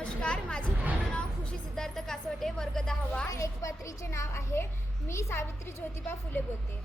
नमस्कार माझे पूर्ण नाव खुशी सिद्धार्थ कासवटे वर्ग दहावा एक पात्रीचे नाव आहे. मी सावित्री ज्योतिबा फुले बोलते.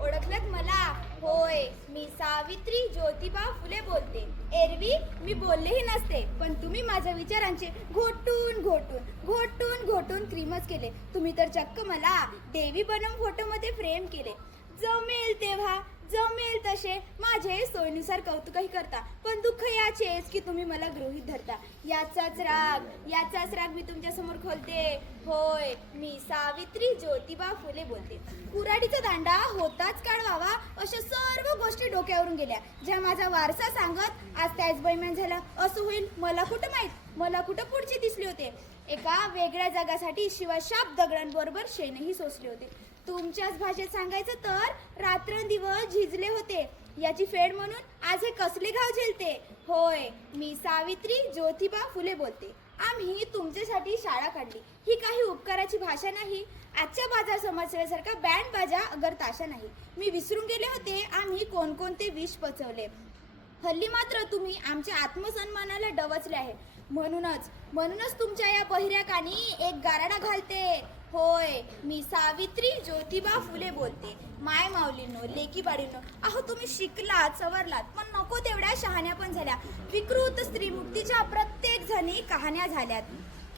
ओळखलत मला? होय मी सावित्री ज्योतिबा फुले बोलते. एरवी मी बोललेही नसते पण तुम्ही माझ्या विचारांचे घोटून घोटून घोटून घोटून क्रीमच केले. तुम्ही तर चक्क मला देवी बनम फोटोमध्ये फ्रेम केले. जमेल तेव्हा. जमेल तसे माझे सोयीनुसार कौतुकही करता. पण दुःख याचेच की तुम्ही मला गृहीत धरता. याचाच राग याचाच राग मी तुमच्यासमोर खोलते. होय मी सावित्री ज्योतिबा फुले बोलते. कुराडीचा दांडा होताच काढवावा अशा सर्व गोष्टी डोक्यावरून गेल्या. ज्या माझा वारसा सांगत आज त्याच बैमान झाला. असं होईल मला कुठं माहीत? मला कुठं पुढचे दिसले होते? एका वेगळ्या जगासाठी शिवाय शाप दगडांबरोबर शेणही सोसले होते. तुमच्याच भाषेत सांगायचं तर रात्रंदिवस झिजले होते. याची फेड म्हणून आज हे कसले घाव झेलते? होय मी सावित्री ज्योतिबा फुले बोलते. आम्ही तुमच्यासाठी शाळा काढली. ही काही उपकाराची भाषा नाही. आजच्या बाजार समस्येसारखा बँड बाजा अगर ताशा नाही. मी विसरून गेले होते. आम्ही कोणकोणते विष पचवले. हल्ली मात्र तुम्ही आमच्या आत्मसन्मानाला डवचले आहे. म्हणूनच म्हणूनच तुमच्या या बहिऱ्या कानी एक गाराडा घालते. होय मी सावित्री ज्योतिबा फुले बोलते. माय माऊलीनो लेकी बाडीनो अहो तुम्ही शिकलात सवरलात पण नको तेवढ्या शहाण्या पण झाल्या. विकृत स्त्रीमुक्तीच्या प्रत्येक जणी कहाण्या झाल्यात.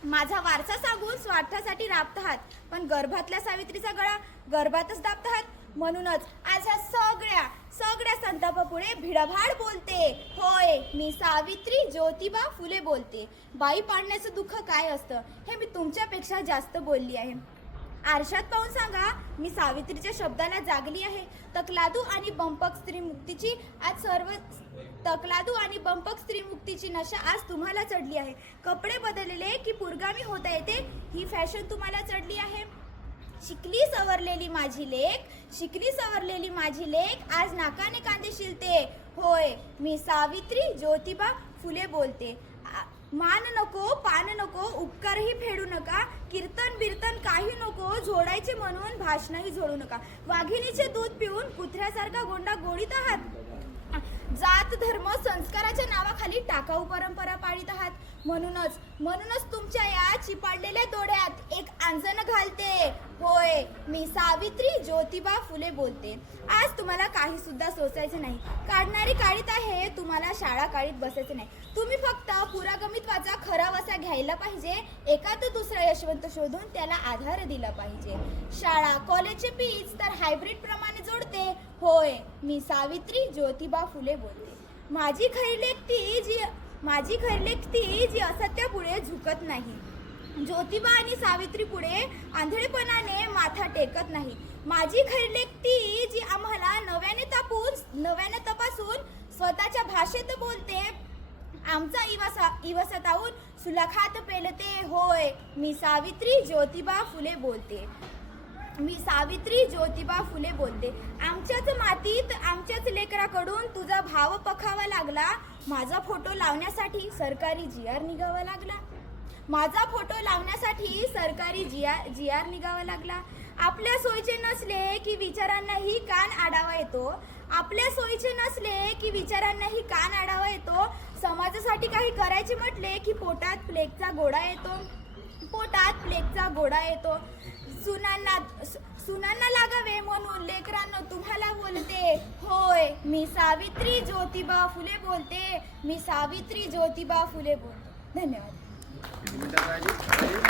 माझा वारसा सांगून स्वार्थासाठी राबत आहात पण गर्भातल्या सावित्रीचा गळा गर्भातच दाबत आहात? म्हणूनच आज ह्या सगळ्या सगळ्या संतापापुढे भिडभाड बोलते. होय मी सावित्री ज्योतिबा फुले बोलते. बाई पाडण्याचं दुःख काय असतं? हे मी तुमच्यापेक्षा जास्त बोलली आहे. आरशात पाहून सांगा मी सावित्रीच्या शब्दाला जागली आहे. तकलादू आणि बंपक स्त्री मुक्तीची आज सर्व तकलादू आणि बंपक स्त्री मुक्तीची नशा आज तुम्हाला चढली आहे. कपडे बदलले की पुरगामी होता येते ही फॅशन तुम्हाला चढली आहे. शिकली सवरलेली माझी लेख शिकली सवरलेली माझी लेख आज नाकाने कांदे शिलते. होय मी सावित्री ज्योतिबा फुले बोलते. मान नको पान नको उपकारही फेडू नका कीर्तन बिर्तन काही नको झोडायचे म्हणून भाषणही जोडू नका. वाघिणीचे दूध पिऊन कुत्र्यासारखा गोंडा गोडीत आहात. जात धर्म संस्काराच्या नावाखाली टाकाऊ परंपरा पाळीत आहात. म्हणूनच म्हणूनच तुमच्या या चिपाडलेल्या डोळ्यात एक आंजन मी सावित्री ज्योतिबा फुले बोलते. आज तुम्हाला काही सुद्धा सोचायचं नाही. काढणारी काळीत आहे तुम्हाला शाळा काळीत बसायचं नाही. तुम्ही फक्त पुरागमित्वाचा खरा वसा घ्यायला पाहिजे. एका तर दुसरा यशवंत शोधून त्याला आधार दिला पाहिजे. शाळा कॉलेजचे पीच तर हायब्रिड प्रमाणे जोडते. होय मी सावित्री ज्योतिबा फुले बोलते. माझी खरी लेख ती जी माझी खरी लेख ती जी असत्यापुढे झुकत नाही. ज्योतिबा आणि सावित्री पुढे आंधळेपणाने माथा टेकत नाही. माझी खरी लेख ती जी आम्हाला नव्याने तापून नव्याने तपासून स्वतःच्या भाषेत बोलते आमचा इवसा इवसताहून सुलखात पेलते होय मी सावित्री ज्योतिबा फुले बोलते. मी सावित्री ज्योतिबा फुले बोलते. आमच्याच मातीत आमच्याच लेकराकडून तुझा भाव पखावा लागला. माझा फोटो लावण्यासाठी सरकारी जी आर निघावा लागला. माझा फोटो लावण्यासाठी सरकारी जी आर जी आर निघावा लागला. आपल्या सोयीचे नसले की विचारांनाही कान आडावा येतो. आपल्या सोयीचे नसले की विचारांनाही कान आडावा येतो. समाजासाठी काही करायचे म्हटले की पोटात प्लेगचा गोडा येतो. पोटात प्लेगचा गोडा येतो. सुनांना सु- सुनांना लागावे म्हणून लेकरांना तुम्हाला बोलते होय मी सावित्री ज्योतिबा फुले बोलते. मी सावित्री ज्योतिबा फुले बोलते. धन्यवाद. Maganda tayo.